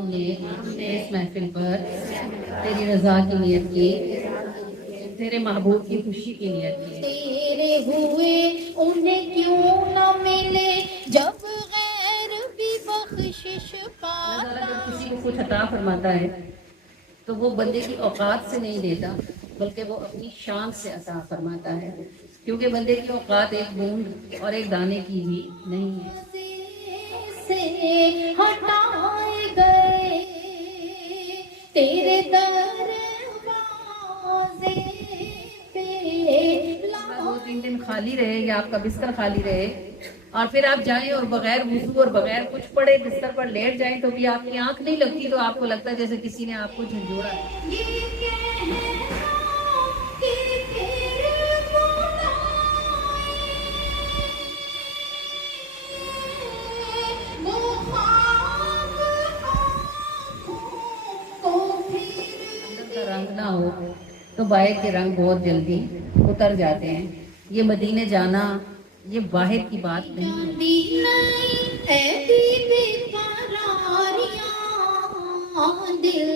ہم نے اس محفل پر تیری رضا کی نیت کی، تیرے محبوب کی خوشی کی نیت کی۔ تیرے ہوئے انہیں کیوں نہ ملے جب غیر بھی بخشش اللہ تعالیٰ پاتا۔ جب کسی کو کچھ عطا فرماتا ہے تو وہ بندے کی اوقات سے نہیں دیتا، بلکہ وہ اپنی شان سے عطا فرماتا ہے، کیونکہ بندے کی اوقات ایک بوند اور ایک دانے کی بھی نہیں ہے۔ سے ہٹائے گئے تیرے دروازے پہ دو تین دن خالی رہے یا آپ کا بستر خالی رہے اور پھر آپ جائیں اور بغیر وضو اور بغیر کچھ پڑے بستر پر لیٹ جائیں تو بھی آپ کی آنکھ نہیں لگتی، تو آپ کو لگتا ہے جیسے کسی نے آپ کو جھنجھوڑا ہے۔ یہ کہنا کہ پھر بلائے وہ خواب آنکھوں کو پھر اندر کا رنگ نہ ہو تو باہر کے رنگ بہت جلدی اتر جاتے ہیں۔ یہ مدینے جانا یہ باہر کی بات نہیں ہے۔ دل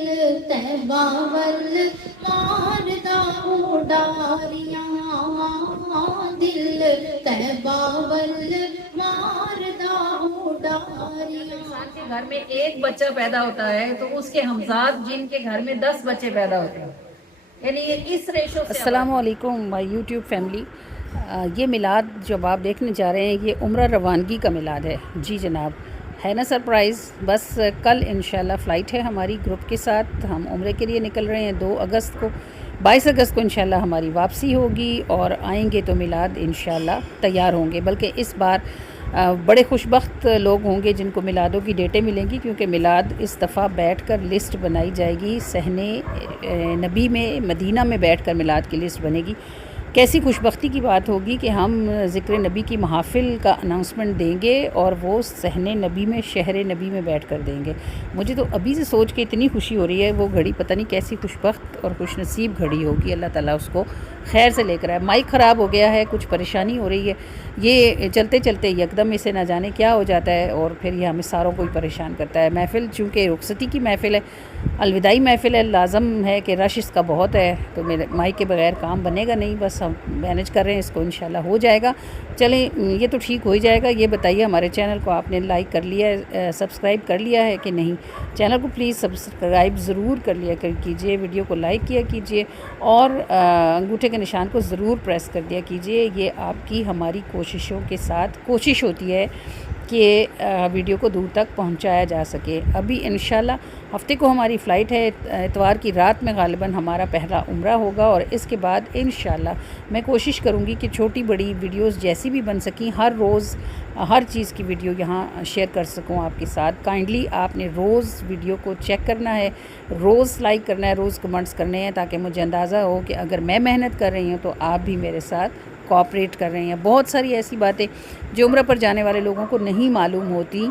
تباول ماردہ اڈاریاں، دل تباول ماردہ اڈاریاں۔ انسان کے گھر میں ایک بچہ پیدا ہوتا ہے تو اس کے ہمزاد جن کے گھر میں 10 بچے پیدا ہوتے ہیں، یعنی اس ریشو سے۔ السلام علیکم مائی یوٹیوب فیملی۔ یہ میلاد جب آپ دیکھنے جا رہے ہیں یہ عمرہ روانگی کا میلاد ہے۔ جی جناب، ہے نا سرپرائز؟ بس کل انشاءاللہ فلائٹ ہے ہماری گروپ کے ساتھ، ہم عمرے کے لیے نکل رہے ہیں 2 اگست کو۔ 22 اگست کو انشاءاللہ ہماری واپسی ہوگی اور آئیں گے تو میلاد انشاءاللہ تیار ہوں گے، بلکہ اس بار بڑے خوش بخت لوگ ہوں گے جن کو میلادوں کی ڈیٹیں ملیں گی، کیونکہ میلاد اس دفعہ بیٹھ کر لسٹ بنائی جائے گی صحن نبی میں، مدینہ میں بیٹھ کر میلاد کی لسٹ بنے گی۔ کیسی خوش بختی کی بات ہوگی کہ ہم ذکر نبی کی محافل کا اناؤنسمنٹ دیں گے اور وہ صحن نبی میں، شہر نبی میں بیٹھ کر دیں گے۔ مجھے تو ابھی سے سوچ کے اتنی خوشی ہو رہی ہے، وہ گھڑی پتہ نہیں کیسی خوش بخت اور خوش نصیب گھڑی ہوگی، اللہ تعالیٰ اس کو خیر سے لے کر آئے۔ مائک خراب ہو گیا ہے، کچھ پریشانی ہو رہی ہے، یہ چلتے چلتے یکدم اسے نہ جانے کیا ہو جاتا ہے اور پھر یہ ہمیں ساروں کو ہی پریشان کرتا ہے۔ محفل چونکہ رخصتی کی محفل ہے، الوداعی محفل ہے، لازم ہے کہ رش اس کا بہت ہے، تو میرے مائک کے بغیر کام بنے گا نہیں، بس ہم مینج کر رہے ہیں، اس کو انشاءاللہ ہو جائے گا۔ چلیں یہ تو ٹھیک ہو ہی جائے گا۔ یہ بتائیے ہمارے چینل کو آپ نے لائک کر لیا ہے، سبسکرائب کر لیا ہے کہ نہیں؟ چینل کو پلیز سبسکرائب ضرور کر لیا کیجئے، ویڈیو کو لائک کیا کیجئے اور انگوٹھے کے نشان کو ضرور پریس کر دیا کیجئے۔ یہ آپ کی ہماری کوششوں کے ساتھ کوشش ہوتی ہے کہ ویڈیو کو دور تک پہنچایا جا سکے۔ ابھی انشاءاللہ ہفتے کو ہماری فلائٹ ہے، اتوار کی رات میں غالباً ہمارا پہلا عمرہ ہوگا، اور اس کے بعد انشاءاللہ میں کوشش کروں گی کہ چھوٹی بڑی ویڈیوز جیسی بھی بن سکیں، ہر روز ہر چیز کی ویڈیو یہاں شیئر کر سکوں آپ کے ساتھ۔ کائنڈلی آپ نے روز ویڈیو کو چیک کرنا ہے، روز لائک کرنا ہے، روز کمنٹس کرنے ہیں، تاکہ مجھے اندازہ ہو کہ اگر میں محنت کر رہی ہوں تو آپ بھی میرے ساتھ کوآپریٹ کر رہے ہیں۔ بہت ساری ایسی باتیں جو عمرہ پر جانے والے لوگوں کو نہیں معلوم ہوتی،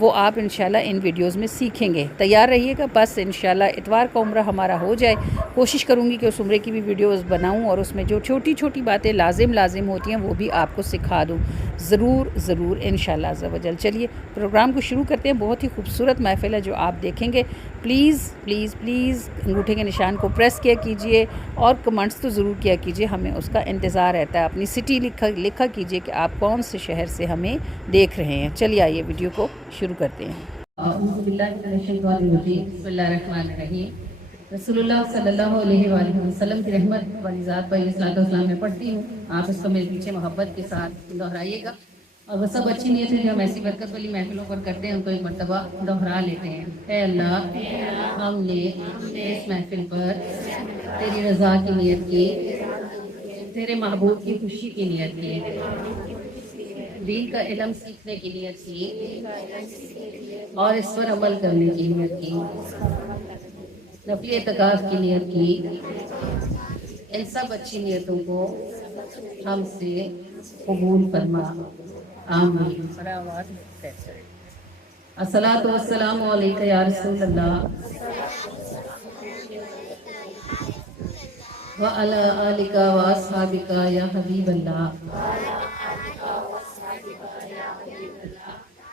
وہ آپ انشاءاللہ ان ویڈیوز میں سیکھیں گے۔ تیار رہیے گا، بس انشاءاللہ اتوار کا عمرہ ہمارا ہو جائے، کوشش کروں گی کہ اس عمرے کی بھی ویڈیوز بناؤں اور اس میں جو چھوٹی چھوٹی باتیں لازم ہوتی ہیں وہ بھی آپ کو سکھا دوں، ضرور انشاءاللہ عز و جل۔ چلیے پروگرام کو شروع کرتے ہیں۔ بہت ہی خوبصورت محفل ہے جو آپ دیکھیں گے۔ پلیز انگوٹھے کے نشان کو پریس کیا کیجئے اور کمنٹس تو ضرور کیا کیجئے، ہمیں اس کا انتظار رہتا ہے۔ اپنی سٹی لکھا کیجئے کہ آپ کون سے شہر سے ہمیں دیکھ رہے ہیں۔ چلیے آئیے ویڈیو کو شروع کرتے ہیں۔ اعوذ باللہ من الشیطان الرجیم، بسم اللہ الرحمن الرحیم۔ رسول اللہ صلی اللہ علیہ وآلہ وسلم کی رحمت والی ذات پر صلاۃ والسلام میں پڑھتی ہوں، آپ اس کو میرے پیچھے محبت کے ساتھ دہرائیے گا، اور وہ سب اچھی نیت ہے جو ہم ایسی برکت والی محفلوں پر کرتے ہیں ان کو ایک مرتبہ دہرا لیتے ہیں۔ اے اللہ، ہم نے اس محفل پر تیری رضا کی نیت کی، تیرے محبوب کی خوشی کی نیت کی، دین کا علم سیکھنے کی نیت کی اور اس پر عمل کرنے کی نیت کی، نفل اعتکاف کی نیت کی۔ ان سب اچھی نیتوں کو ہم سے قبول فرما، آمین۔ الصلاۃ والسلام علیک یا رسول اللہ وعلی آلک واصحابک یا حبیب اللہ۔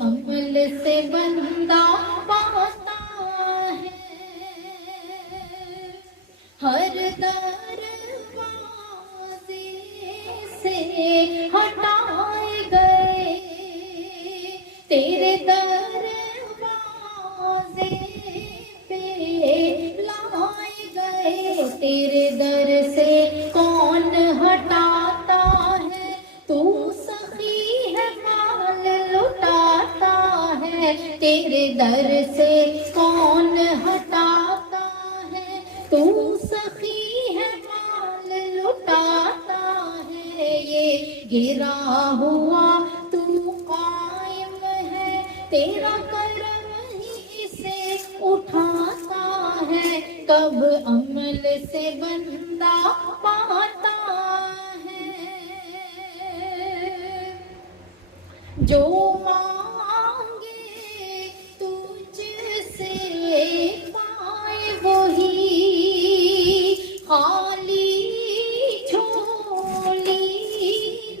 عمل سے بندہ پاتا ہے، ہر دروازے سے ہٹائے گئے تیرے دروازے پہ لائے گئے، تیرے در سے کون ہٹاتا ہے، تو سخی ہے مال لٹاتا ہے، تیرے در سے کون ہٹاتا ہے، تو سخی ہے مال لٹاتا ہے، یہ گرا ہوا تو قائم ہے، تیرا کرم ہی اسے اٹھاتا ہے، کب عمل سے بندہ پاتا ہے، جو مانگے تجھ سے پائے وہی، خالی جھولی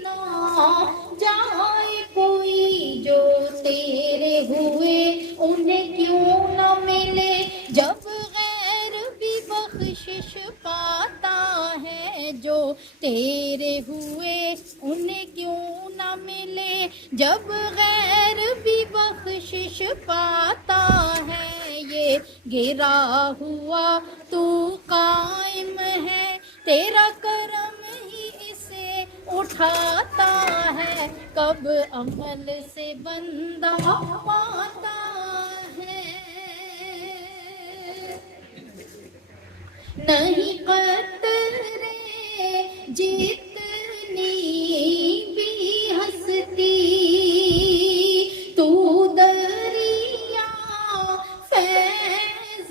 نہ جائے کوئی، جو تیرے ہوئے انہیں کیوں نہ ملے، جب غیر بھی بخشش پاتا ہے، جو تیرے ہوئے انہیں کیوں نہ ملے، جب غیر بھی بخشش پاتا ہے، یہ گرا ہوا تو قائم ہے، تیرا کرم ہی اسے اٹھاتا ہے، کب عمل سے بندہ پاتا ہے، نہیں قطرے جتنی بھی ہستی تو دریا فیض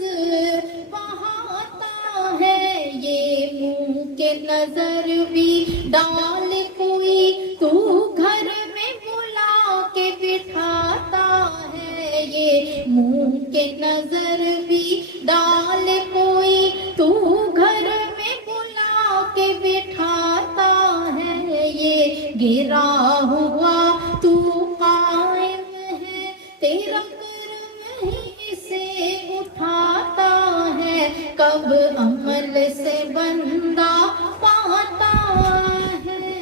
بہاتا ہے، یہ منہ کے نظر بھی ڈال کوئی تو گھر میں بلا کے بٹھاتا ہے، یہ منہ کے نظر بھی ڈال کوئی تو گھر میں بلا کے بٹھاتا ہے، یہ گرا ہوا تو قائم ہے، تیرا کرم ہی اسے اٹھاتا ہے، کب عمل سے بندہ پاتا ہے،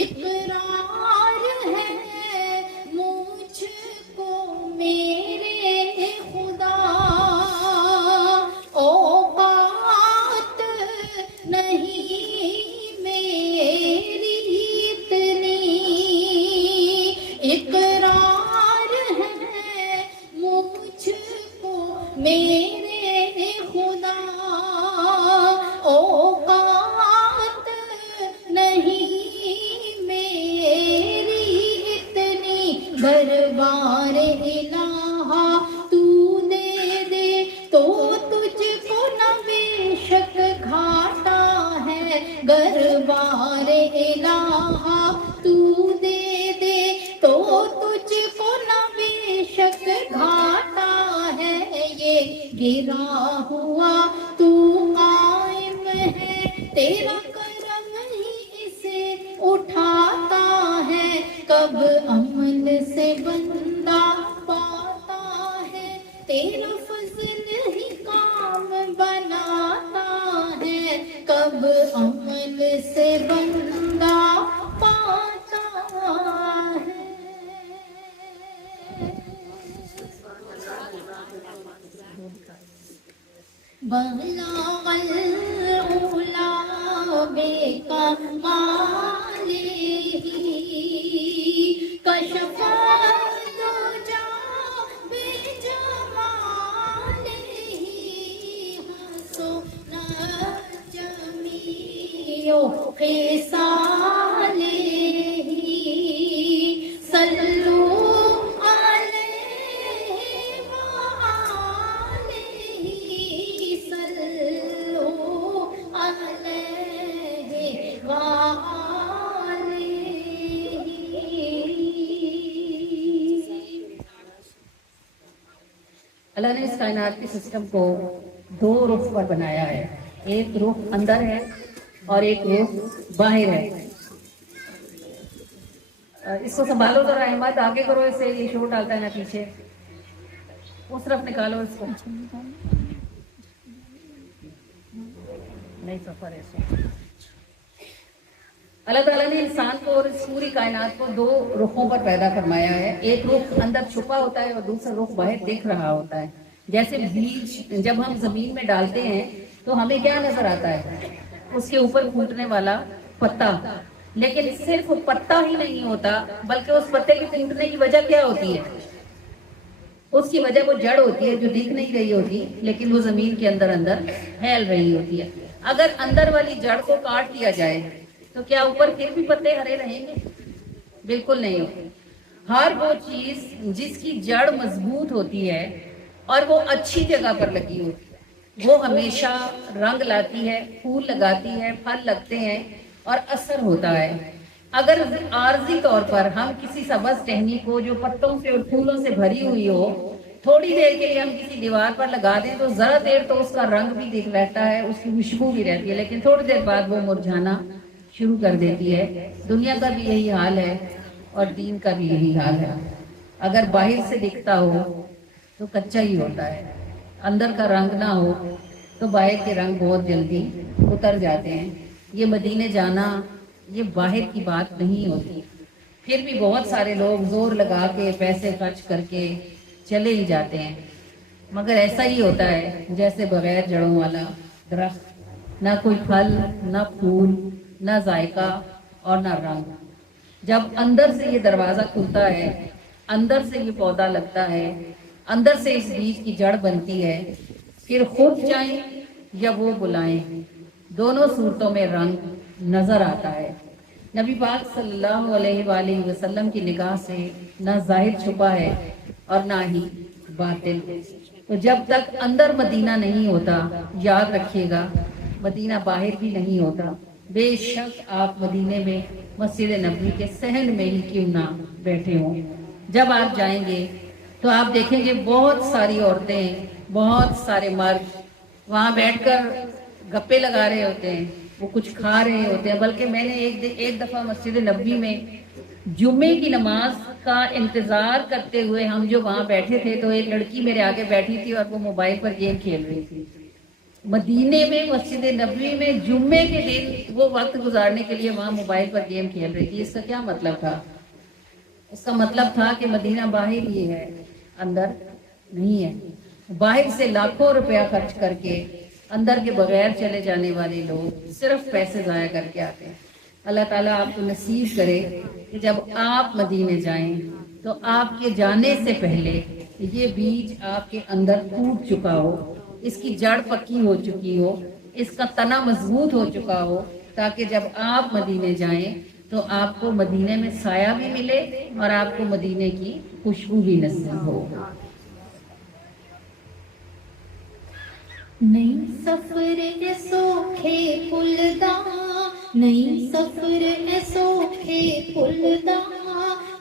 اقرار ہے مجھ کو میرے خدا، اوقات نہیں میری اتنی، اقرار ہے مجھ کو میرے خدا، اوقات نہیں میری اتنی، دربار الہا تو دے دے تو تجھ کو نہ بے شک گھاٹا ہے، دربار الہا تو دے دے تو تجھ کو نہ بے شک گھاٹا ہے، یہ گرا ہوا تو قائم ہے، تیرا کرم ہی اسے اٹھاتا ہے، کب عمل سے بندہ پاتا ہے، تیرا فضل ہی کام بناتا ہے، کب عمل سے بندہ پاتا ہے، بلغ العلا بکمالہ، کشف الدجی بجمالہ، حسنت جمیع خصالہ، صلو علیہ وآلہ، صلو علیہ وآلہ۔ اللہ نے اس کائنات کے سسٹم کو دو رخ پر بنایا ہے، ایک رخ اندر ہے اور ایک رخ باہر ہے۔ اس کو سنبھالو ذرا احمد، آگے کرو اسے، یہ شور ڈالتا ہے نا پیچھے، اس طرف نکالو اس کو، نہیں سفر ایسے۔ اللہ تعالیٰ نے انسان کو اور اس پوری کائنات کو دو رخوں پر پیدا فرمایا ہے، ایک رخ اندر چھپا ہوتا ہے اور دوسرا رخ باہر دکھ رہا ہوتا ہے۔ جیسے بیج جب ہم زمین میں ڈالتے ہیں تو ہمیں کیا نظر آتا ہے؟ اس کے اوپر پھوٹنے والا پتا، لیکن صرف پتا ہی نہیں ہوتا بلکہ اس پتے کے پھوٹنے کی وجہ کیا ہوتی ہے؟ اس کی وجہ وہ جڑ ہوتی ہے جو دکھ نہیں رہی ہوتی لیکن وہ زمین کے اندر اندر پھیل رہی ہوتی ہے۔ اگر اندر والی جڑ کو کاٹ دیا جائے تو کیا اوپر پھر بھی پتے ہرے رہیں گے؟ بالکل نہیں ہوتے۔ ہر وہ چیز جس کی جڑ مضبوط ہوتی ہے اور وہ اچھی جگہ پر لگی ہوتی ہے وہ ہمیشہ رنگ لاتی ہے، پھول لگاتی ہے، پھل لگتے ہیں اور اثر ہوتا ہے۔ اگر عارضی طور پر ہم کسی سبز ٹہنی کو جو پتوں سے اور پھولوں سے بھری ہوئی ہو تھوڑی دیر کے لیے ہم کسی دیوار پر لگا دیں تو ذرا دیر تو اس کا رنگ بھی دکھ رہتا ہے، اس کی خوشبو بھی رہتی ہے، لیکن تھوڑی دیر بعد وہ مرجھانا شروع کر دیتی ہے۔ دنیا کا بھی یہی حال ہے اور دین کا بھی یہی حال ہے۔ اگر باہر سے دکھتا ہو تو کچا ہی ہوتا ہے، اندر کا رنگ نہ ہو تو باہر کے رنگ بہت جلدی اتر جاتے ہیں۔ یہ مدینے جانا یہ باہر کی بات نہیں ہوتی، پھر بھی بہت سارے لوگ زور لگا کے پیسے خرچ کر کے چلے ہی جاتے ہیں، مگر ایسا ہی ہوتا ہے جیسے بغیر جڑوں والا درخت، نہ کوئی پھل، نہ پھول، نہ ذائقہ اور نہ رنگ۔ جب اندر سے یہ دروازہ کھلتا ہے، اندر سے یہ پودا لگتا ہے، اندر سے اس بیج کی جڑ بنتی ہے، پھر خود جائیں یا وہ بلائیں، دونوں صورتوں میں رنگ نظر آتا ہے۔ نبی پاک صلی اللہ علیہ وآلہ وسلم کی نگاہ سے نہ ظاہر چھپا ہے اور نہ ہی باطن۔ تو جب تک اندر مدینہ نہیں ہوتا، یاد رکھیے گا مدینہ باہر بھی نہیں ہوتا۔ بے شک آپ مدینے میں مسجد نبوی کے صحن میں ہی کیوں نہ بیٹھے ہوں، جب آپ جائیں گے تو آپ دیکھیں گے بہت ساری عورتیں، بہت سارے مرد وہاں بیٹھ کر گپے لگا رہے ہوتے ہیں، وہ کچھ کھا رہے ہوتے ہیں۔ بلکہ میں نے ایک دفعہ مسجد نبوی میں جمعے کی نماز کا انتظار کرتے ہوئے ہم جو وہاں بیٹھے تھے تو ایک لڑکی میرے آگے بیٹھی تھی اور وہ موبائل پر گیم کھیل رہی تھی۔ مدینے میں مسجد نبوی میں جمعے کے دن وہ وقت گزارنے کے لیے وہاں موبائل پر گیم کھیل رہی تھی۔ اس کا کیا مطلب تھا؟ اس کا مطلب تھا کہ مدینہ باہر ہی ہے، اندر نہیں ہے۔ باہر سے لاکھوں روپیہ خرچ کر کے اندر کے بغیر چلے جانے والے لوگ صرف پیسے ضائع کر کے آتے ہیں۔ اللہ تعالیٰ آپ کو نصیب کرے کہ جب آپ مدینے جائیں تو آپ کے جانے سے پہلے یہ بیج آپ کے اندر پھوٹ چکا ہو، اس کی جڑ پکی ہو چکی ہو، اس کا تنا مضبوط ہو چکا ہو، تاکہ جب آپ مدینے جائیں تو آپ کو مدینے میں سایہ بھی ملے اور آپ کو مدینے کی خوشبو بھی نصیب ہو۔ نہیں سفر اے سوکھے پلدا، نہیں سفر اے سوکھے پلدا،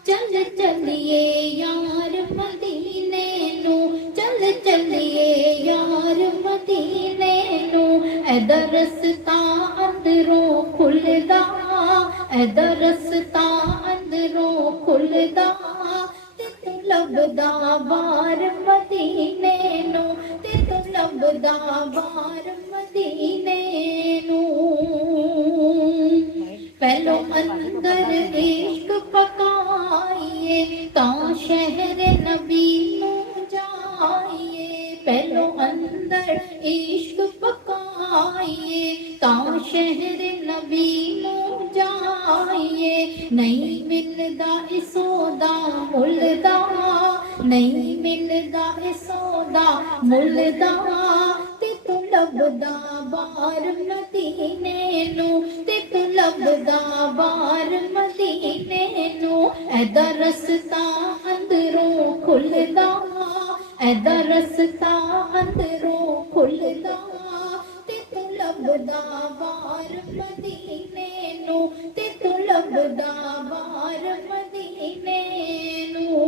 چل چلیے یار مدینے نو، چل چلیے یار مدینے نو، ایدا رستہ اندروں کھلدا، ایدا رستہ اندروں کھلدا، تے لبدا بار مدینے نو، تے لبدا بار مدینے نو، پہلو اندر عشق پکائیے تاں شہر نبی نو جائیے، پہلو اندر عشق پکائیے تاں شہر نبی نو جائیے، نہیں ملدا سودا ملدا، نہیں ملدا سودا ملدا، تے تو لبدا بار مدینے نو، تے تو لبدا بار مدینے نو، ایدا رستہ اندروں کھلدا، ایدا رستہ اندروں کھلدا، تے تو لبدا بار مدینے نو، تے تو لبدا بار مدینے نو،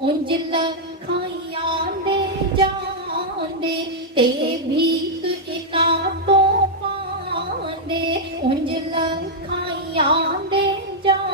انج لکھائیاں دے جاندے تے بھیک انہاں تو پاندے، انج لکھائیاں دے جاندے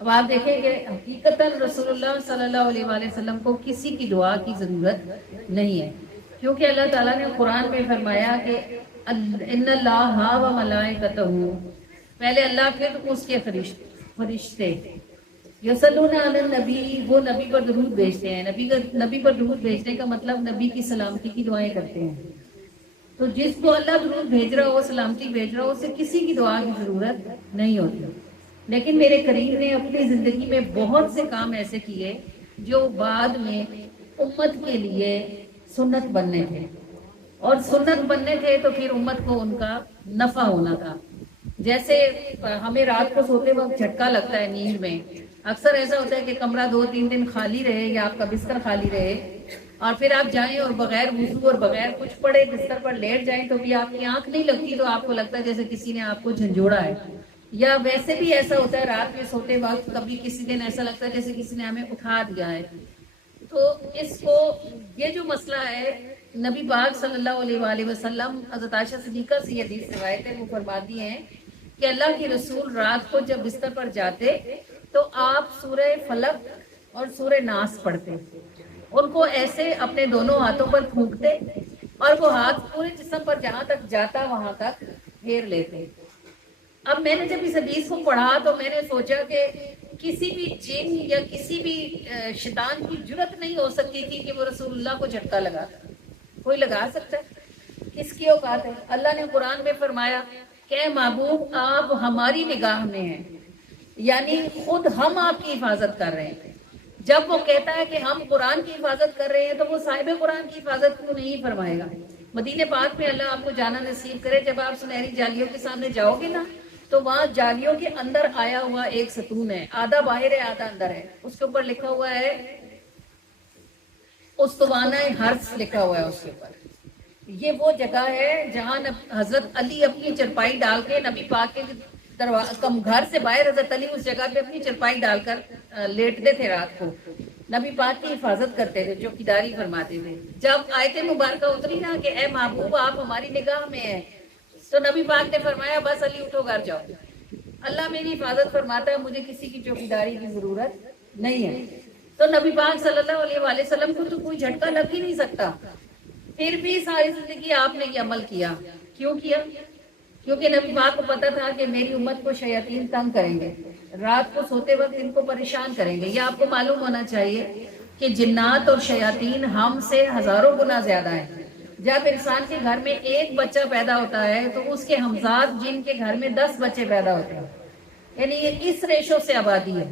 اب آپ دیکھیں کہ حقیقتاً رسول اللہ صلی اللہ علیہ وآلہ وسلم کو کسی کی دعا کی ضرورت نہیں ہے، کیونکہ اللہ تعالیٰ نے قرآن میں فرمایا کہ ان اللہ و ملائکتہ، پہلے اللہ پھر اس کے فرشتے یصلون علی النبی، وہ نبی پر درود بھیجتے ہیں. نبی پر درود بھیجنے کا مطلب نبی کی سلامتی کی دعائیں کرتے ہیں. تو جس کو اللہ درود بھیج رہا ہو، سلامتی بھیج رہا ہو، اسے کسی کی دعا کی ضرورت نہیں ہوتی. لیکن میرے کریم نے اپنی زندگی میں بہت سے کام ایسے کیے جو بعد میں امت کے لیے سنت بننے تھے، اور سنت بننے تھے تو پھر امت کو ان کا نفع ہونا تھا. جیسے ہمیں رات کو سوتے وقت جھٹکا لگتا ہے نیند میں، اکثر ایسا ہوتا ہے کہ کمرہ 2-3 دن خالی رہے یا آپ کا بستر خالی رہے، اور پھر آپ جائیں اور بغیر وضو اور بغیر کچھ پڑے بستر پر لیٹ جائیں تو بھی آپ کی آنکھ نہیں لگتی، تو آپ کو لگتا ہے جیسے کسی نے آپ کو جھنجھوڑا ہے. یا ویسے بھی ایسا ہوتا ہے رات میں سوتے وقت کبھی کسی دن ایسا لگتا ہے جیسے کسی نے ہمیں اٹھا دیا ہے. تو اس کو یہ جو مسئلہ ہے، نبی پاک صلی اللہ علیہ وآلہ وسلم حضرت عائشہ صدیقہ سے یہ حدیث روایت ہے، وہ فرماتی ہیں کہ اللہ کے رسول رات کو جب بستر پر جاتے تو آپ سورہ فلق اور سورہ ناس پڑھتے، ان کو ایسے اپنے دونوں ہاتھوں پر پھونکتے اور وہ ہاتھ پورے جسم پر جہاں تک جاتا وہاں تک پھیر لیتے. اب میں نے جب اس حدیث کو پڑھا تو میں نے سوچا کہ کسی بھی جن یا کسی بھی شیطان کی جرت نہیں ہو سکتی تھی کہ وہ رسول اللہ کو جھٹکا لگاتا. کوئی لگا سکتا ہے؟ کس کی اوقات ہے؟ اللہ نے قرآن میں فرمایا کہ اے محبوب آپ ہماری نگاہ میں ہیں، یعنی خود ہم آپ کی حفاظت کر رہے ہیں. جب وہ کہتا ہے کہ ہم قرآن کی حفاظت کر رہے ہیں تو وہ صاحب قرآن کی حفاظت کیوں نہیں فرمائے گا؟ مدینہ پاک میں اللہ آپ کو جانا نصیب کرے، جب آپ سنہری جالیوں کے سامنے جاؤ گے نا تو وہاں جالیوں کے اندر آیا ہوا ایک ستون ہے، آدھا باہر ہے آدھا اندر ہے، اس کے اوپر لکھا ہوا ہے استوانہ حرس لکھا ہوا ہے اس کے اوپر. یہ وہ جگہ ہے جہاں حضرت علی اپنی چرپائی ڈال کے نبی پاک کے گھر سے باہر، حضرت علی اس جگہ پہ اپنی چرپائی ڈال کر لیٹتے تھے، رات کو نبی پاک کی حفاظت کرتے تھے، چوکیداری فرماتے تھے. جب آیت مبارکہ اتری نا کہ اے محبوب آپ ہماری نگاہ میں ہیں، تو نبی پاک نے فرمایا بس علی اٹھو گھر جاؤ، اللہ میری حفاظت فرماتا ہے، مجھے کسی کی چوکیداری کی ضرورت نہیں ہے. تو نبی پاک صلی اللہ علیہ وآلہ وسلم کو تو کوئی جھٹکا لگ ہی نہیں سکتا. پھر بھی ساری زندگی آپ نے یہ عمل کیا. کیوں کیا؟ کیونکہ نبی پاک کو پتا تھا کہ میری امت کو شیاطین تنگ کریں گے، رات کو سوتے وقت ان کو پریشان کریں گے. یہ آپ کو معلوم ہونا چاہیے کہ جنات اور شیاطین ہم سے ہزاروں گنا زیادہ ہیں. جب انسان کے گھر میں ایک بچہ پیدا ہوتا ہے تو اس کے ہمزاد جن کے گھر میں 10 بچے پیدا ہوتے ہیں، یعنی یہ اس ریشو سے آبادی ہے.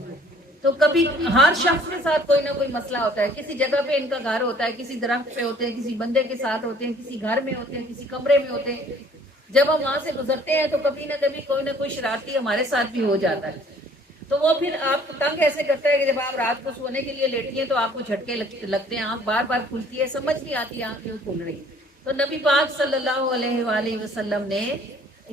تو کبھی ہر شخص کے ساتھ کوئی نہ کوئی مسئلہ ہوتا ہے. کسی جگہ پہ ان کا گھر ہوتا ہے، کسی درخت پہ ہوتے ہیں، کسی بندے کے ساتھ ہوتے ہیں، کسی گھر میں ہوتے ہیں، کسی کمرے میں ہوتے ہیں. جب ہم وہاں سے گزرتے ہیں تو کبھی نہ کبھی کوئی نہ کوئی شرارتی ہمارے ساتھ بھی ہو جاتا ہے. تو وہ پھر آپ کو تنگ ایسے کرتا ہے کہ جب آپ رات کو سونے کے لیے لیٹی ہیں تو آپ کو جھٹکے لگتے ہیں، آنکھ بار بار کھلتی ہے، سمجھ نہیں آتی آنکھ کیوں کھل رہی. تو نبی پاک صلی اللہ علیہ وآلہ وسلم نے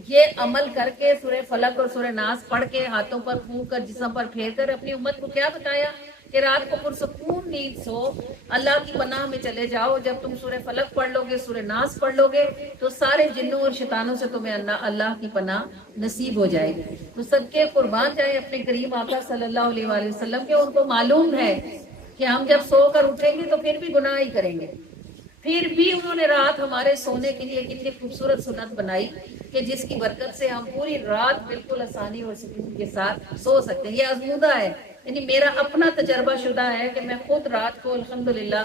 یہ عمل کر کے سورہ فلق اور سورہ ناس پڑھ کے ہاتھوں پر پھونک کر جسم پر پھیر کر اپنی امت کو کیا بتایا کہ رات کو پرسکون نیند سو، اللہ کی پناہ میں چلے جاؤ. جب تم سورہ فلق پڑھ لو گے، سورہ ناس پڑھ لو گے تو سارے جنوں اور شیطانوں سے تمہیں اللہ کی پناہ نصیب ہو جائے گی. تو صدقے قربان جائیں اپنے کریم آقا صلی اللہ علیہ وآلہ وسلم کے. ان کو معلوم ہے کہ ہم جب سو کر اٹھیں گے تو پھر بھی گناہ ہی کریں گے. پھر بھی انہوں نے رات ہمارے سونے کے لیے کتنی خوبصورت سنت بنائی کہ جس کی برکت سے ہم پوری رات بالکل آسانی اور سکون کے ساتھ سو سکتے ہیں. یہ آزمودہ ہے، یعنی میرا اپنا تجربہ شدہ ہے کہ میں خود رات کو الحمدللہ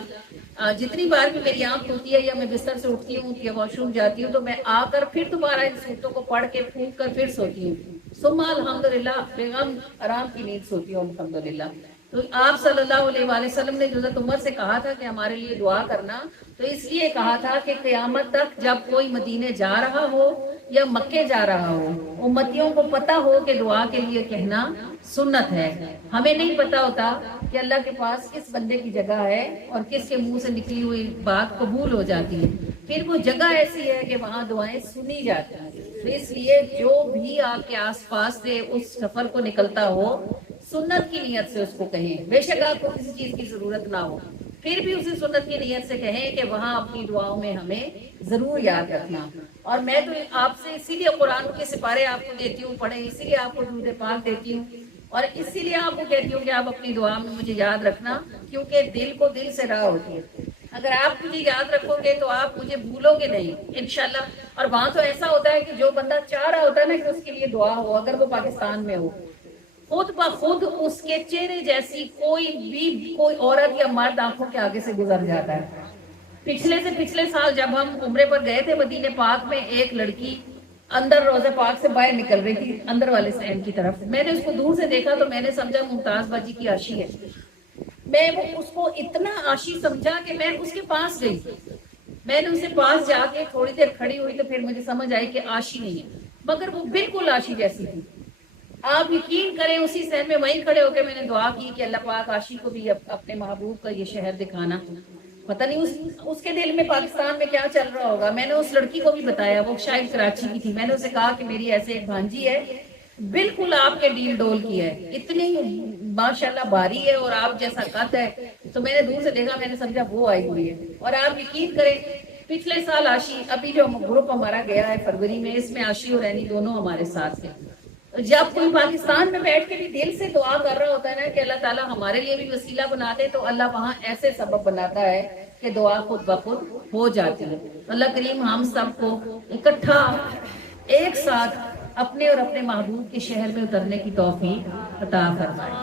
جتنی بار بھی میری آنکھ ہوتی ہے یا میں بستر سے اٹھتی ہوں یا واش روم جاتی ہوں تو میں آ کر پھر دوبارہ ان صورتوں کو پڑھ کے پھونک کر پھر سوتی ہوں. ثم الحمدللہ بیگم آرام کی نیند سوتی ہوں الحمدللہ. تو آپ صلی اللہ علیہ وآلہ وسلم نے حضرت عمر سے کہا تھا کہ ہمارے لیے دعا کرنا، تو اس لیے کہا تھا کہ قیامت تک جب کوئی مدینے جا رہا ہو یا مکے جا رہا ہو، امتیوں کو پتا ہو کہ دعا کے لیے کہنا سنت ہے. ہمیں نہیں پتا ہوتا کہ اللہ کے پاس کس بندے کی جگہ ہے اور کس کے منہ سے نکلی ہوئی بات قبول ہو جاتی ہے. پھر وہ جگہ ایسی ہے کہ وہاں دعائیں سنی جاتی ہیں. تو اس لیے جو بھی آپ کے آس پاس سے اس سفر کو نکلتا ہو، سنت کی نیت سے اس کو کہیں. بے شک آپ کو کسی چیز کی ضرورت نہ ہو، پھر بھی اسے سنت کی نیت سے کہیں کہ وہاں اپنی دعاؤں میں ہمیں ضرور یاد رکھنا. اور میں تو آپ سے اسی لیے قرآن کے سپارے آپ کو دیتی ہوں پڑھیں، اسی لیے آپ کو درود پاک دیتی ہوں. اور اسی لیے آپ کو کہتی ہوں کہ آپ اپنی دعا میں مجھے یاد رکھنا، کیونکہ دل کو دل سے راہ ہوتی ہے۔ اگر آپ مجھے یاد رکھو گے تو آپ مجھے بھولو گے نہیں انشاءاللہ۔ اور وہاں تو ایسا ہوتا ہے کہ جو بندہ چاہ رہا ہوتا ہے نا کہ اس کے لیے دعا ہو، اگر وہ پاکستان میں ہو، خود بخود اس کے چہرے جیسی کوئی عورت یا مرد آنکھوں کے آگے سے گزر جاتا ہے۔ پچھلے سال جب ہم عمرے پر گئے تھے مدینہ پاک میں، ایک لڑکی اندر روزہ پاک سے باہر نکل رہی تھی اندر والے سین کی طرف، میں نے اس کو دور سے دیکھا تو میں نے سمجھا ممتاز باجی کی عاشی ہے۔ میں اس کو اتنا عاشی سمجھا کہ میں اس کے پاس گئی، میں نے اس کے پاس جا کے تھوڑی دیر کھڑی ہوئی تو پھر مجھے سمجھ آئی کہ عاشی نہیں ہے، مگر وہ بالکل عاشی جیسی تھی۔ آپ یقین کریں اسی سین میں وہیں کھڑے ہو کے میں نے دعا کی کہ اللہ پاک عاشی کو بھی اپنے محبوب کا یہ شہر دکھانا۔ پتہ نہیں اس کے دل میں پاکستان میں کیا چل رہا ہوگا۔ میں نے اس لڑکی کو بھی بتایا، وہ شاید کراچی کی تھی، میں نے اسے کہا کہ میری ایسے ایک بھانجی ہے، بالکل آپ کے ڈیل ڈول کی ہے، اتنی ماشاءاللہ بھاری ہے اور آپ جیسا قد ہے۔ تو میں نے دور سے دیکھا، میں نے سمجھا وہ آئی ہوئی ہے۔ اور آپ یقین کریں پچھلے سال عاشی، ابھی جو گروپ ہمارا گیا ہے فروری میں، اس میں عاشی اور رینی دونوں ہمارے ساتھ تھے۔ جب کوئی پاکستان میں بیٹھ کے بھی دل سے دعا کر رہا ہوتا ہے نا کہ اللہ تعالیٰ ہمارے لیے بھی وسیلہ بنا دے، تو اللہ وہاں ایسے سبب بناتا ہے کہ دعا خود بخود ہو جاتی ہے۔ اللہ کریم ہم سب کو اکٹھا ایک ساتھ اپنے اور اپنے محبوب کے شہر میں اترنے کی توفیق عطا فرمائے۔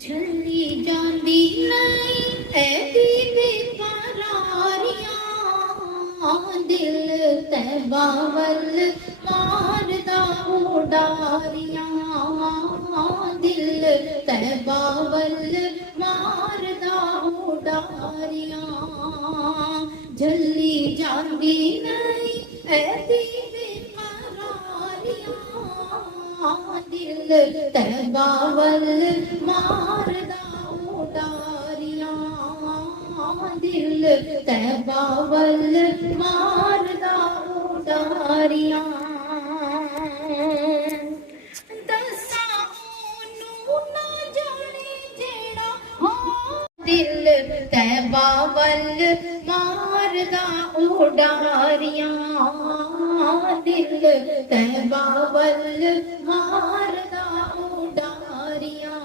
جھلی جاندی نہیں اے بے قراریاں، دل تیبہ ول ماردا اڈاریاں، دل تیبہ ول ماردا اڈاریاں، جھلی جاندی نہیں اے بے قراریاں، دل تیبہ ول ماردا اڈاریاں، دل تیبہ ول ماردا اڈاریاں، دساں اونوں نہ جانے جیڑا ہاں، دل تیبہ ول ماردا اڈاریاں، دل تیبہ ول ماردا اڈاریاں،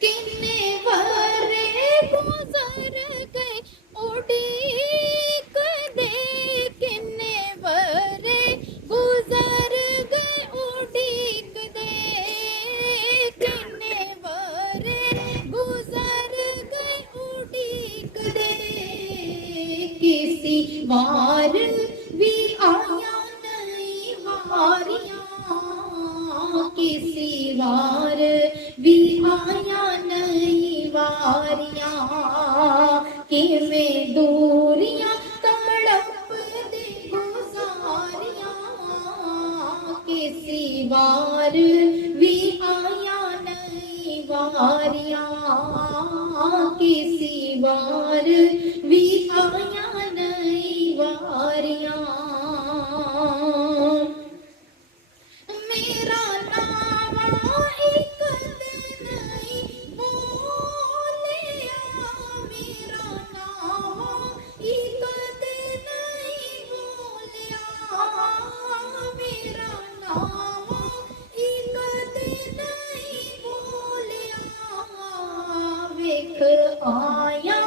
کنے ورے گزر گئے اڈیک دے، کنے ورے گزر گئے اڈیک دے، کنے ورے گزر گئے اڈیک دے، کسی بار بھی آیا نہیں واریاں، کسی بار بھی آیا نہیں واریاں، کیویں دوریاں تڑپ دے گزاریاں، کسی بار بھی آیا نہیں واریاں، کسی بار بھی آیا نہیں واریاں، میرا نام ایک دن نہیں بولیا، میرا نام ایک دن نہیں بولیا، میرا نام ایک دن نہیں بولیا، ویکھ آیا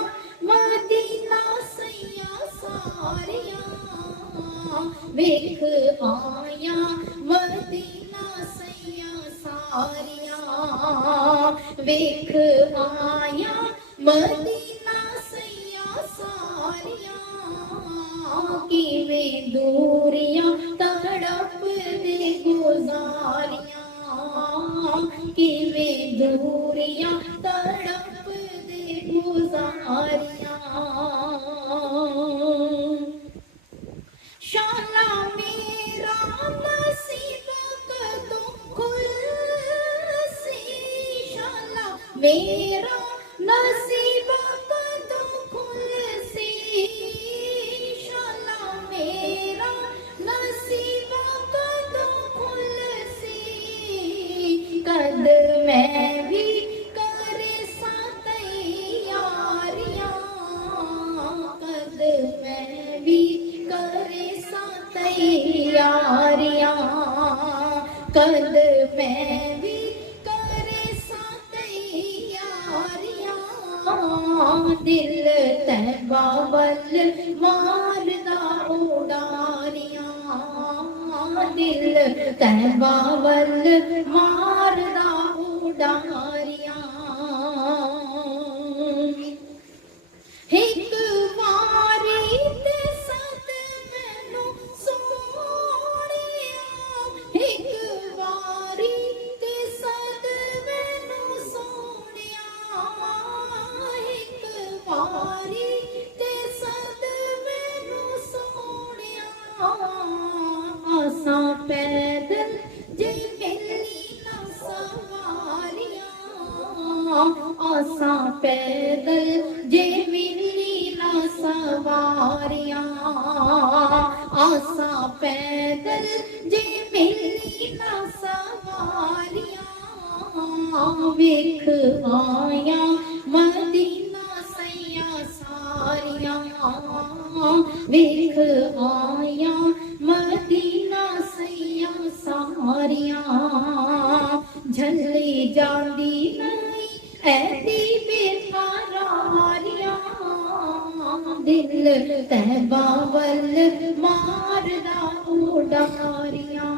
مدینہ سیاں ساریاں، ویکھ آیا مدینہ سیاں ساریاں، ویکھ آیا مدینہ سیاں ساریاں، کیویں دوریاں تڑپ دے گزاریاں، کیویں دوریاں تڑپ دے گزاریاں، شالا میرا نصیب کدوں کھلسی، شالا میرا نصیب کدوں کھلسی، شالا میرا نصیب کدوں کھلسی، کد میں بھی کرے سا تیاریاں، کد کد میں بھی کرے سا تیاریاں دل تہبا ول ماردا اڈاریاں دل تہبا ول ماردا اڈاریاں ایک واری تے سد مینوں سونیا ایک واری تے سد مینوں سونیا ایک واری تے سد مینوں سونیا آساں پیدل جے ملی نہ سواریاں آساں پیدل جے ملی نہ سواریاں آساں پیدل جے ملی نہ سواریاں ویکھ آیاں مدینہ سیاں ساریاں ویکھ آیاں مدینہ سیاں ساریاں جھلی جاندی نہیں ایدی بے قراریاں دل تہبا ول ماردا اڈاریاں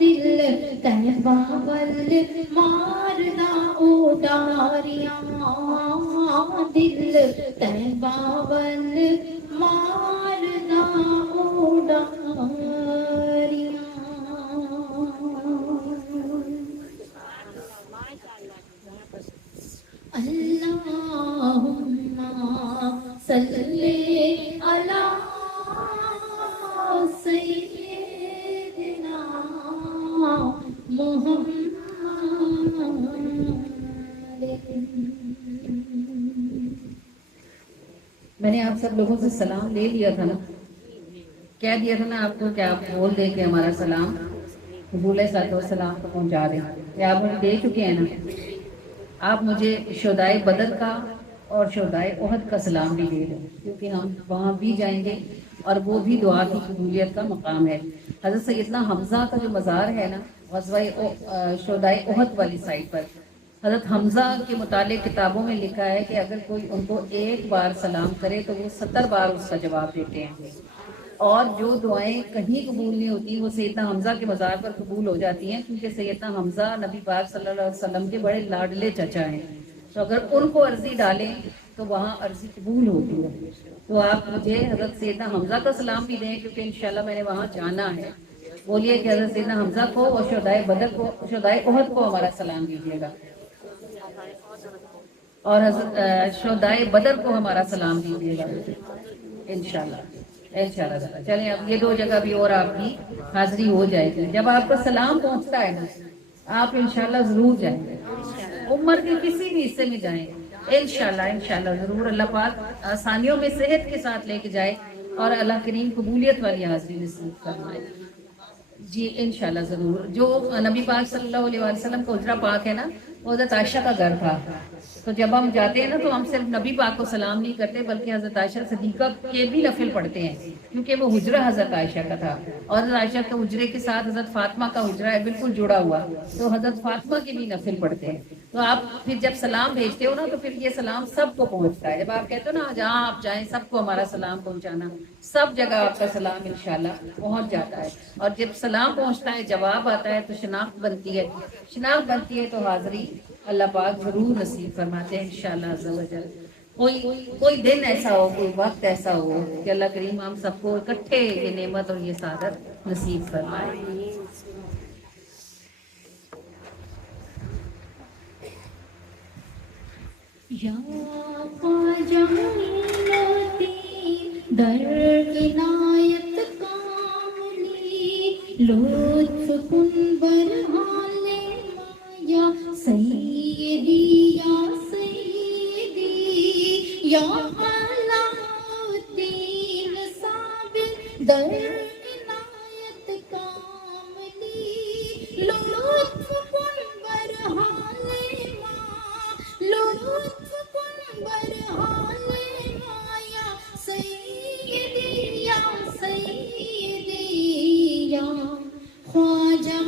دل تہبا ول ماردا اڈاریاں دل تہبا ول ماردا اڈاریاں اللہم صلی علی سیدنا محمد. میں نے آپ سب لوگوں سے سلام لے لیا تھا نا، کہہ دیا تھا نا آپ کو کہ آپ بول دیں کہ ہمارا سلام حضور علیہ الصلوۃ والسلام کو پہنچا دیں. یہ آپ مجھے دے چکے ہیں نا. آپ مجھے شہدائے بدر کا اور شہدائے احد کا سلام بھی دے دیں، کیونکہ ہم وہاں بھی جائیں گے اور وہ بھی دعا کی قبولیت کا مقام ہے. حضرت سیدنا حمزہ کا جو مزار ہے نا غزوہ شہدائے احد والی سائٹ پر، حضرت حمزہ کے متعلق کتابوں میں لکھا ہے کہ اگر کوئی ان کو ایک بار سلام کرے تو وہ 70 بار اس کا جواب دیتے ہیں، اور جو دعائیں کہیں قبول نہیں ہوتی وہ سیدنا حمزہ کے مزار پر قبول ہو جاتی ہیں، کیونکہ سیدنا حمزہ نبی پاک صلی اللہ علیہ وسلم کے بڑے لاڈلے چچا ہیں. تو اگر ان کو عرضی ڈالیں تو وہاں عرضی قبول ہوتی ہے. تو آپ مجھے حضرت سیدنا حمزہ کا سلام بھی دیں، کیونکہ انشاءاللہ میں نے وہاں جانا ہے. بولیے کہ حضرت سیدنا حمزہ کو اور شہدائے بدر کو، شہدائے احد کو ہمارا سلام دیجیے گا، اور حضرت شہدائے بدر کو ہمارا سلام دیجیے گا انشاءاللہ. انشاءاللہ چلیں اب یہ 2 جگہ بھی اور آپ کی حاضری ہو جائے گی. جب آپ کا سلام پہنچتا ہے نا آپ انشاءاللہ ضرور جائیں گے، عمر کے کسی بھی حصے میں جائیں انشاءاللہ ضرور. اللہ پاک آسانیوں میں صحت کے ساتھ لے کے جائے اور اللہ کریم قبولیت والی حاضری نصیب فرمائے. جی انشاءاللہ ضرور. جو نبی پاک صلی اللہ علیہ وسلم کا حجرہ پاک ہے نا وہ حضرت عائشہ کا گھر تھا. تو جب ہم جاتے ہیں نا تو ہم صرف نبی پاک کو سلام نہیں کرتے بلکہ حضرت عائشہ صدیقہ کے بھی نفل پڑھتے ہیں، کیونکہ وہ حجرہ حضرت عائشہ کا تھا، اور حضرت عائشہ کے حجرے کے ساتھ حضرت فاطمہ کا حجرہ ہے بالکل جڑا ہوا، تو حضرت فاطمہ کے بھی نفل پڑھتے ہیں. تو آپ پھر جب سلام بھیجتے ہو نا تو پھر یہ سلام سب کو پہنچتا ہے. جب آپ کہتے ہو نا جہاں آپ جائیں سب کو ہمارا سلام پہنچانا، سب جگہ آپ کا سلام انشاءاللہ پہنچ جاتا ہے. اور جب سلام پہنچتا ہے، جواب آتا ہے، تو شناخت بنتی ہے. شناخت بنتی ہے تو حاضری اللہ پاک ضرور نصیب فرماتے ہیں انشاءاللہ عز و جل. کوئی دن ایسا ہو، کوئی وقت ایسا ہو کہ اللہ کریم ہم سب کو اکٹھے یہ نعمت اور یہ سعادت نصیب فرمائے. یا خواجہ مینوتی در عنایت کاملی لطف کن برحال یا سیدی یا سیدی یا علاؤالدین صابر در عنایت کاملی لطف کن برحال لطف کن برحال یا سیدی یا سیدی یا خواجہ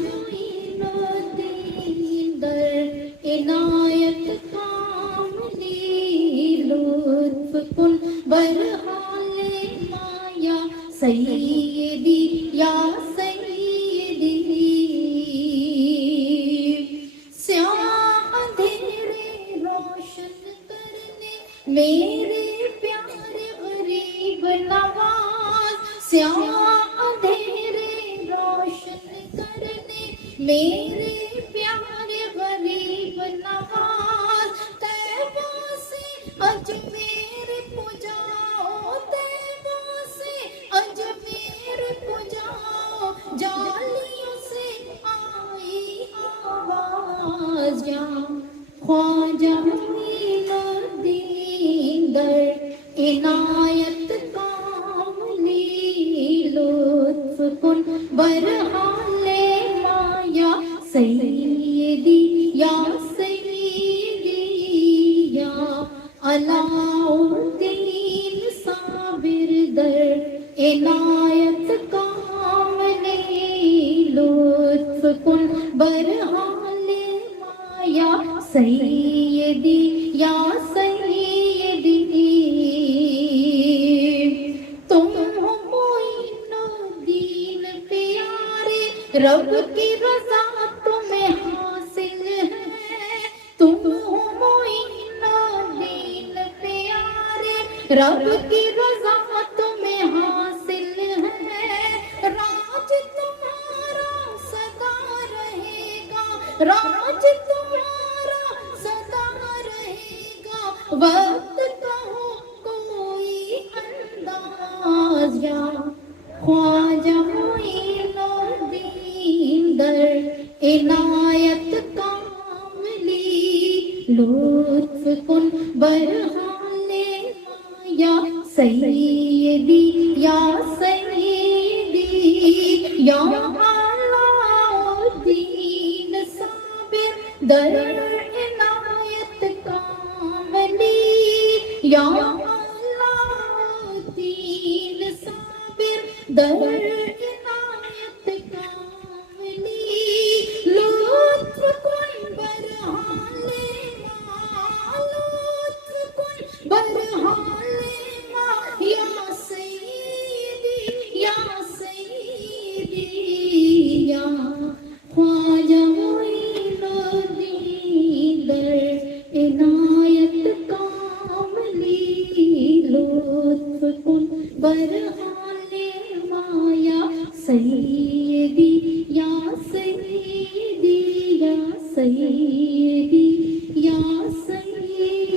میرے پیارے غریب نواز سیاہ اندھیرے روشن کرنے میرے پیارے غریب نواز طیبہ سے اجمیر پجاؤ طیبہ سے اجمیر پجاؤ جالیوں سے آئی آواز یا خواجہ معین الدین در عنایت کاملی لطف کن برحال مایا سیدی یا سیدی یا علاء الدین صابر در عنایت کاملی لطف کن برحال مایا سیدی یا سیدی تم ہو معین الدین پیارے رب کی رضا تمہیں حاصل ہے تم ہو معین الدین پیارے رب کی رضا تمہیں حاصل ہے راج تمہارا سدا رہے گا راج تمہارا سدا رہے گا وقت کا ہو کوئی انداز یا خواجہ معین الدین در عنایت کاملی لطف کن برحال مایا سیدی یا سیدی یا علاء الدین صابر در عنایت کاملی یا علاء الدین صابر در عنایت کاملی لطف کن برحال لطف کن برحال یا سیدی یا سیدی یا خواجہ معین الدین در عنایت کاملی لطف کن برحال مایا سیدی یا سیدی یا سیدی یا سیدی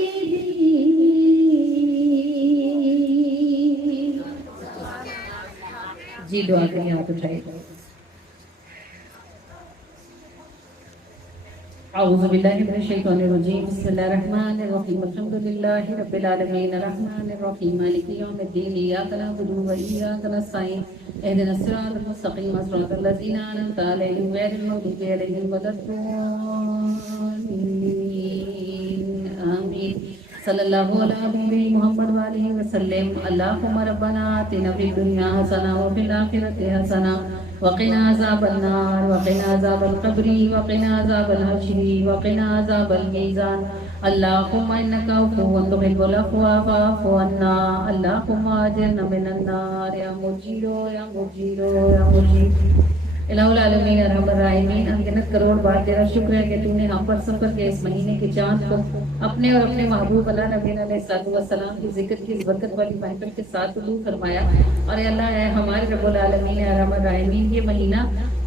جی دعا کے لیے ہاتھ اٹھائیے. اعوذ باللہ من الشیطان الرجیم بسم اللہ الرحمن الرحیم الحمد للہ رب العالمین الرحمن الرحیم مالک یوم الدین ایاک نعبد و ایاک نستعین اهدنا الصراط المستقیم صراط الذین انعمت علیہم غیر المغضوب علیہم ولا الضالین آمین. صلی اللہ علیہ محمد وآلہ وسلم. اللہم ربنا آتنا فی الدنیا حسنہ وفی الآخرۃ حسنہ وقنا عذاب النار وقنا عذاب القبر وقنا عذاب الحشر وقنا عذاب الميزان. اللهم انك عفو تحب العفو فاعف عنا. اللهم اجرنا من النار یا مجیر یا مجیر یا مجیر. الہ العالمین ارحم الراحمین، انگنت کروڑ بار تیرا شکر ہے کہ تو نے ہم پر سفر کے اس مہینے کے چاند کو اپنے اور اپنے محبوب اللہ نبی علیہ السلام کی ذکر کی اس برکت والی محفل کے ساتھ طلوع فرمایا. اور اے اللہ اے ہمارے رب العالمین ارحم الراحمین، یہ مہینہ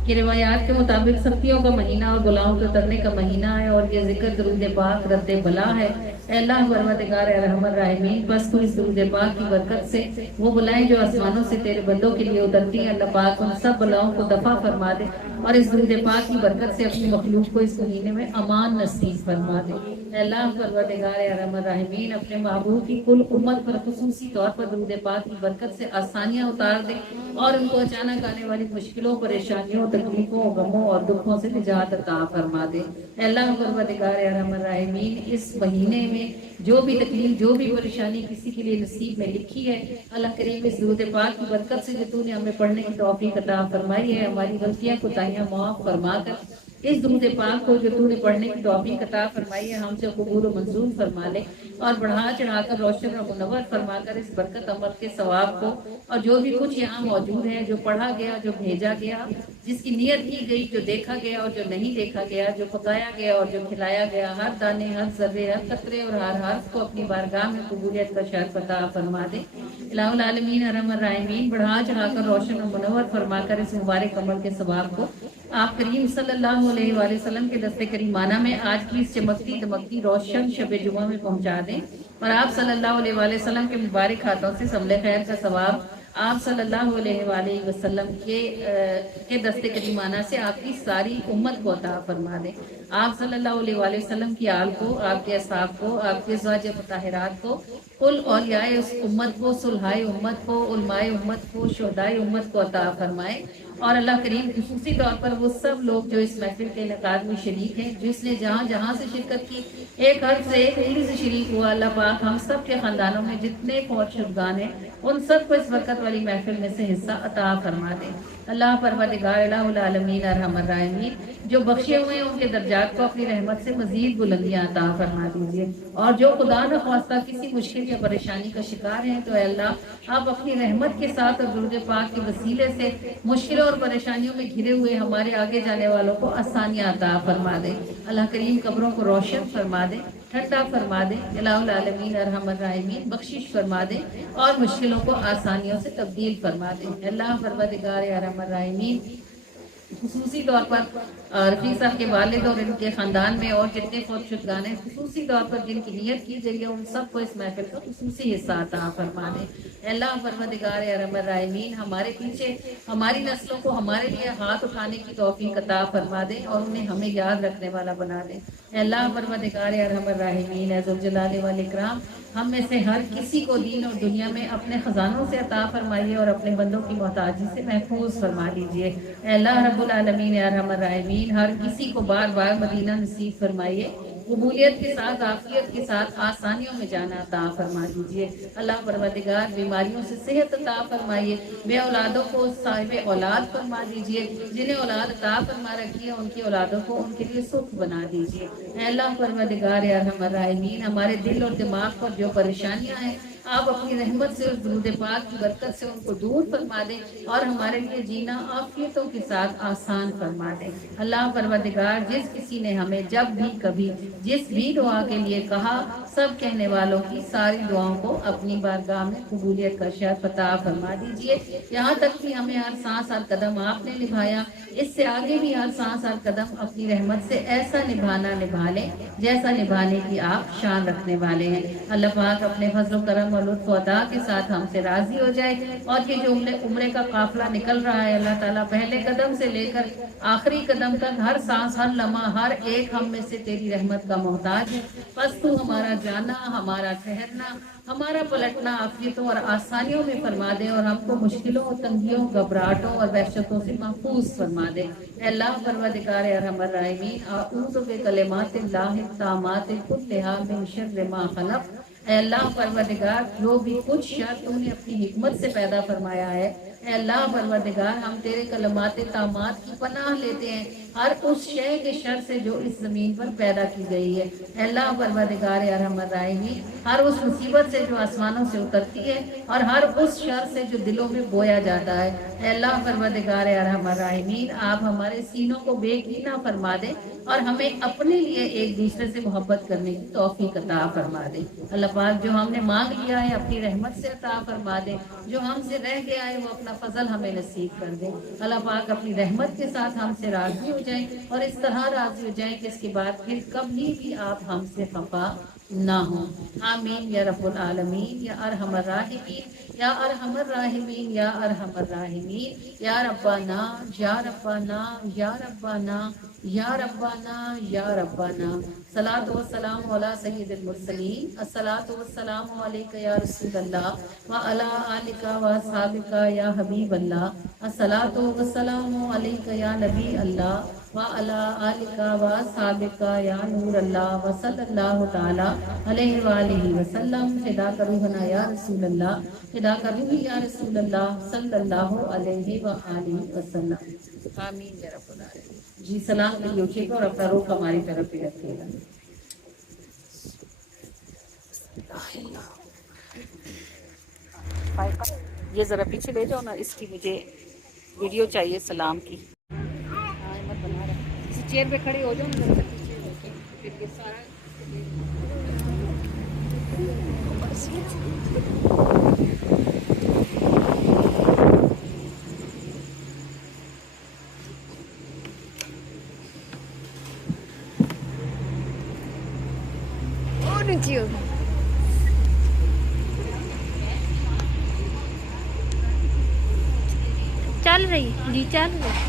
کہ روایات کے مطابق سختیوں کا مہینہ اور گناہوں کے اترنے کا مہینہ ہے، اور یہ ذکر درود پاک رد بلا ہے. اے اللہ پروردگار ارحم الراحمین، بس تو اس درود پاک کی برکت سے وہ بلائیں جو آسمانوں سے تیرے بندوں کے لیے اترتی ہیں، اللہ پاک ان سب بلاؤں کو دفع فرما دے، اور اس درود پاک کی برکت سے اپنی مخلوق کو اس مہینے میں امان نصیب فرما دے. اے اللہ پروردگار ارحم الراحمین، اپنے محبوب کی کل امت پر خصوصی طور پر درود پاک کی برکت سے آسانیاں اتار دے، اور ان کو اچانک آنے والی مشکلوں، پریشانیوں، تکلیفوں، غموں اور دکھوں سے نجات عطا فرما دے. اے اللہ پروردگار ارحم الراحمین، اس مہینے میں جو بھی تکلیف، جو بھی پریشانی کسی کے لیے نصیب میں لکھی ہے، اللہ کریم اس درود پاک کی برکت سے جو تو نے ہمیں پڑھنے کی توفیق عطا فرمائی ہے، ہماری غلطیاں کوتاہیاں معاف فرما کر اس درود پاک کو جو تو نے پڑھنے کی توفیق عطا فرمائی ہے ہم سے قبول و منظور فرما لے اور بڑھا چڑھا کر روشن اور منور فرما کر اس برکت عمل کے ثواب کو اور جو بھی کچھ یہاں موجود ہے جو پڑھا گیا جو بھیجا گیا جس کی نیت کی گئی جو دیکھا گیا اور جو نہیں دیکھا گیا جو پکایا گیا اور جو کھلایا گیا ہر دانے ہر ذرے ہر قطرے اور ہر حرف کو اپنی بارگاہ میں قبولیت کا شرف عطا فرما دے الہ العالمین ارحم الراحمین بڑھا چڑھا کر روشن اور منور فرما کر اس مبارک عمل کے ثواب کو آپ کریم صلی اللہ علیہ وآلہ وسلم کے دست کریمانہ میں آج کی اس چمکتی دمکتی روشن شب جمعہ میں پہنچا دیں اور آپ صلی اللہ علیہ وآلہ وسلم کے مبارک ہاتھوں سے سمل خیر کا ثواب آپ صلی اللہ علیہ وآلہ وسلم کے دست کریمانہ سے آپ کی ساری امت کو عطا فرما دیں آپ صلی اللہ علیہ وآلہ وسلم کی آل کو آپ کے اصحاب کو آپ کے ازواج مطہرات کو کل اولیاء اس امت کو صلحائے امت کو علماء امت کو شہدائے امت کو عطا فرمائے اور اللہ کریم خصوصی طور پر وہ سب لوگ جو اس محفل کے انعقاد میں شریک ہیں جس نے جہاں جہاں سے شرکت کی ایک حرف سے ایک انگلی سے شریک ہوا اللہ پاک ہم سب کے خاندانوں میں جتنے فوت شدگان ہیں ان سب کو اس برکت والی محفل میں سے حصہ عطا فرما دے اللہ پروردگار الہ العالمین ارحم الراحمین جو بخشے ہوئے ہیں ان کے درجات کو اپنی رحمت سے مزید بلندیاں عطا فرما دیجیے اور جو خدا نہ خواستہ کسی مشکل یا پریشانی کا شکار ہیں تو اے اللہ آپ اپنی رحمت کے ساتھ اور درود پاک کے وسیلے سے مشکلوں اور پریشانیوں میں گھرے ہوئے ہمارے آگے جانے والوں کو آسانیاں عطا فرما دے اللہ کریم قبروں کو روشن فرما دے ٹھنڈا فرما دے الہ العالمین ارحم الراحمین بخشش فرما دے اور مشکلوں کو آسانیوں سے تبدیل فرما دے اللہ پروردگار ارحم الراحمین خصوصی طور پر رفیق صاحب کے والد اور ان کے خاندان میں اور جتنے فوت شدگان ہیں خصوصی طور پر جن کی نیت کی گئی ہے ان سب کو اس محفل کا خصوصی حصہ عطا فرما دے اللہ پروردگار ارحم الراحمین ہمارے پیچھے ہماری نسلوں کو ہمارے لیے ہاتھ اٹھانے کی توفیق عطا فرما دے اور انہیں ہمیں یاد رکھنے والا بنا دے اللہ پروردگار ارحم الراحمین ذو الجلال والاکرام ہم میں سے ہر کسی کو دین اور دنیا میں اپنے خزانوں سے عطا فرمائیے اور اپنے بندوں کی محتاجی سے محفوظ فرما لیجیے اللہ رب العالمین ارحم الراحمین ہر کسی کو بار بار مدینہ نصیب فرمائیے قبولیت کے ساتھ عافیت کے ساتھ آسانیوں میں جانا عطا فرما دیجیے اللہ پروردگار بیماریوں سے صحت عطا فرمائیے بے اولادوں کو صاحب اولاد فرما دیجیے جنہیں اولاد عطا فرما رکھی ہے ان کی اولادوں کو ان کے لیے سکھ بنا دیجیے اے اللہ پروردگار ارحم الراحمین ہمارے دل اور دماغ پر جو پریشانیاں ہیں آپ اپنی رحمت سے اور درود پاک کی برکت سے ان کو دور فرما دیں اور ہمارے لیے جینا عافیتوں کے ساتھ آسان فرما دیں اللہ پروردگار جس کسی نے ہمیں جب بھی کبھی جس بھی دعا کے لیے کہا سب کہنے والوں کی ساری دعاؤں کو اپنی بارگاہ میں قبولیت کا شرف عطا فرما دیجیے یہاں تک کہ ہمیں ہر سانس ہر قدم آپ نے نبھایا اس سے آگے بھی ہر سانس ہر قدم اپنی رحمت سے ایسا نبھا لیں جیسا نبھانے کی آپ شان رکھنے والے ہیں اللہ پاک اپنے فضل و کرم اور لطف و عطا کے ساتھ ہم سے راضی ہو جائے اور یہ جو عمرے کا قافلہ نکل رہا ہے اللہ تعالیٰ پہلے قدم سے لے کر آخری قدم تک ہر سانس ہر لمحہ ہر ایک ہم میں سے تیری رحمت کا محتاج ہے بس تو ہمارا جانا ہمارا ٹھہرنا ہمارا پلٹنا عافیتوں اور آسانیوں میں فرما دے اور ہم کو مشکلوں تنگیوں گھبراہٹوں اور وحشتوں سے محفوظ فرما دے اے اللہ پروردگار ارحم الراحمین اعوذ بکلمات اللہ التامات کلھا من شر ما خلق اے اللہ پروردگار جو بھی کچھ شر تم نے اپنی حکمت سے پیدا فرمایا ہے اے اللہ پروردگار ہم تیرے کلمات تامات کی پناہ لیتے ہیں ہر اس شے کے شر سے جو اس زمین پر پیدا کی گئی ہے اے اللہ پروردگار ارحم الراحمین ہر اس مصیبت سے جو آسمانوں سے اترتی ہے اور ہر اس شر سے جو دلوں میں بویا جاتا ہے اے اللہ پروردگار ارحم الراحمین آپ ہمارے سینوں کو بے کینہ فرما دیں اور ہمیں اپنے لیے ایک دوسرے سے محبت کرنے کی توفیق عطا فرما دے اللہ پاک جو ہم نے مانگ لیا ہے اپنی رحمت سے عطا فرما دے جو ہم سے رہ گیا ہے وہ اپنا فضل ہمیں نصیب کر دے اللہ پاک اپنی رحمت کے ساتھ ہم سے راضی ہو جائیں اور اس طرح راضی ہو جائیں کہ اس کے بعد پھر کبھی بھی آپ ہم سے خفا نہ ہوں آمین یا رب العالمین یا ارحم الراحمین یا ارحم الراحمین یا ارحم الراحمین یا ربنا یا ربنا یا ربنا یا ربنا یا ربنا صلاۃ و سلام علی سید المرسلین الصلاۃ و السلام علیک یا رسول اللہ وعلی آلک و اصحابک یا حبیب اللہ الصلاۃ و السلام علیک یا نبی اللہ وعلى آلك وأصحابك يا نور الله وصلى الله تعالى عليه وآله وسلم فداك روحنا يا رسول الله فداك روحي يا رسول الله صلى الله عليه وآله وسلم. آمین یا رب العالمین. جی سلام کے لیے اٹھیے گا اور اپنا رخ ہماری طرف ہی رکھیے گا. یہ ذرا پیچھے لے جاؤ نا، اس کی مجھے ویڈیو چاہیے سلام کی. مت بنا رہا کسی چیئر پہ کھڑے ہو جاؤ نا، ذرا پیچھے ہو کے پھر یہ سارا چل رہی جی چل رہی.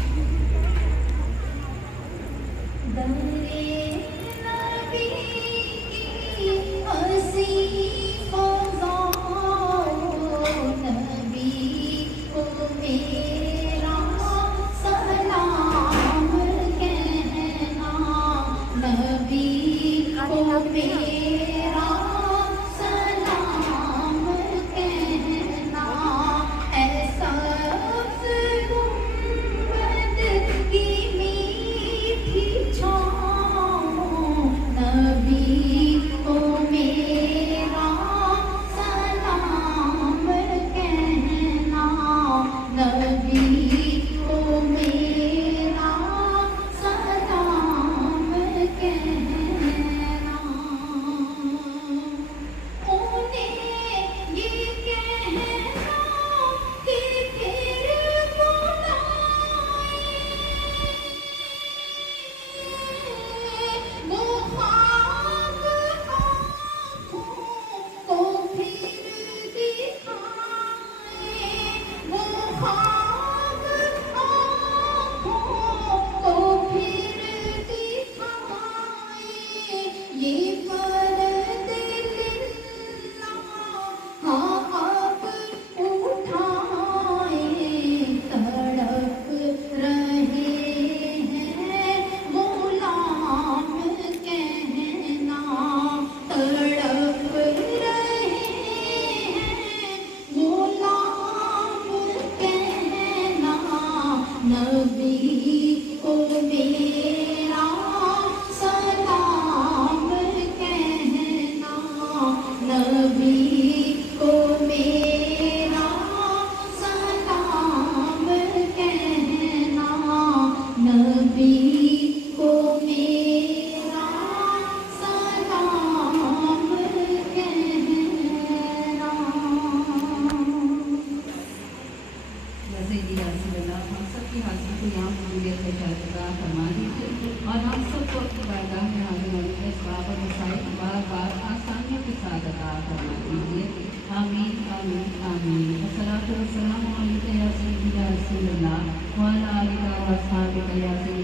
اور ہم سب کو اپنی بارگاہ میں حاضر ہونے کے ثواب اور مسائل بار بار آسانیوں کے ساتھ عطا فرما دیجیے. آمین آمین آمین. والصلاۃ والسلام علیک یا سیدی یا رسول اللہ وعلی آلک و اصحابک یا سیدی